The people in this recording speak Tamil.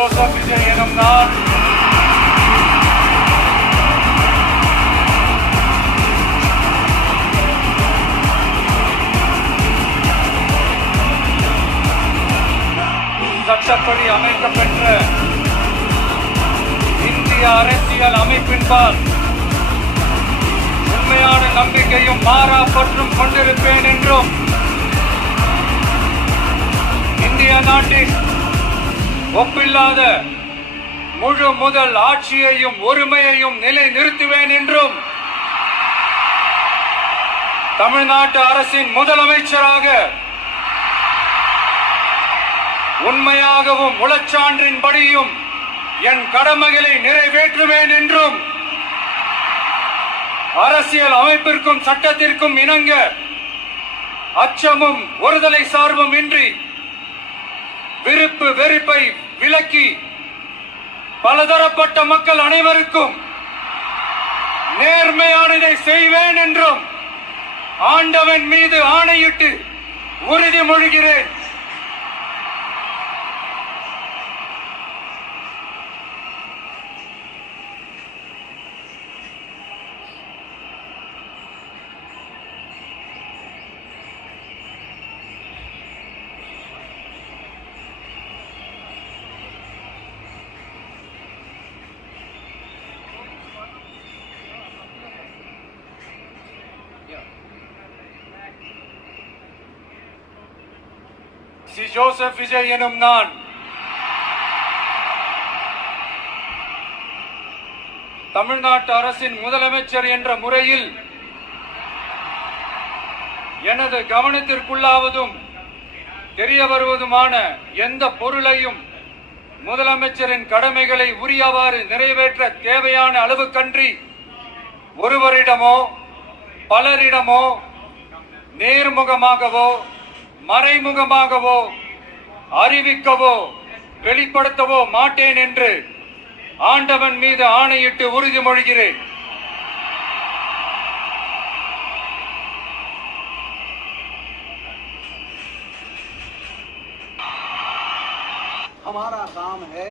ஜோசப் விஜய் எனும் நான் சட்டப்படி அமைக்கப்பெற்ற இந்திய அரசியல் அமைப்பின்பால் உண்மையான நம்பிக்கையும் மாறா பற்றும் கொண்டிருப்பேன் என்றும் இந்திய நாட்டின் ஒப்பில்லாத முழு முதல் ஆட்சியையும் ஒருமையையும் நிலை நிறுத்துவேன் என்றும் தமிழ்நாட்டு அரசின் முதலமைச்சராக உண்மையாகவும் உளச்சான்றின்படியும் என் கடமைகளை நிறைவேற்றுவேன் என்றும் அரசியல் அமைப்பிற்கும் சட்டத்திற்கும் இணங்க அச்சமும் ஒருதலை சார்பும் இன்றி விருப்பு வெறுப்பை விலக்கி பலதரப்பட்ட மக்கள் அனைவருக்கும் நேர்மையானதை செய்வேன் என்றும் ஆண்டவன் மீது ஆணையிட்டு உறுதிமொழிகிறேன். சி ஜோசப் விஜய் எனும் நான் தமிழ்நாட்டு அரசின் முதலமைச்சர் என்ற முறையில் எனது கவனத்திற்குள்ளாவதும் தெரிய வருவதுமான எந்த பொருளையும் முதலமைச்சரின் கடமைகளை உரியவாறு நிறைவேற்ற தேவையான அளவுக்கன்றி ஒருவரிடமோ பலரிடமோ நேர்முகமாகவோ மறைமுகமாகவோ அறிவிக்கவோ வெளிப்படுத்தவோ மாட்டேன் என்று ஆண்டவன் மீது ஆணையிட்டு உறுதிமொழிகிறேன். हमारा काम है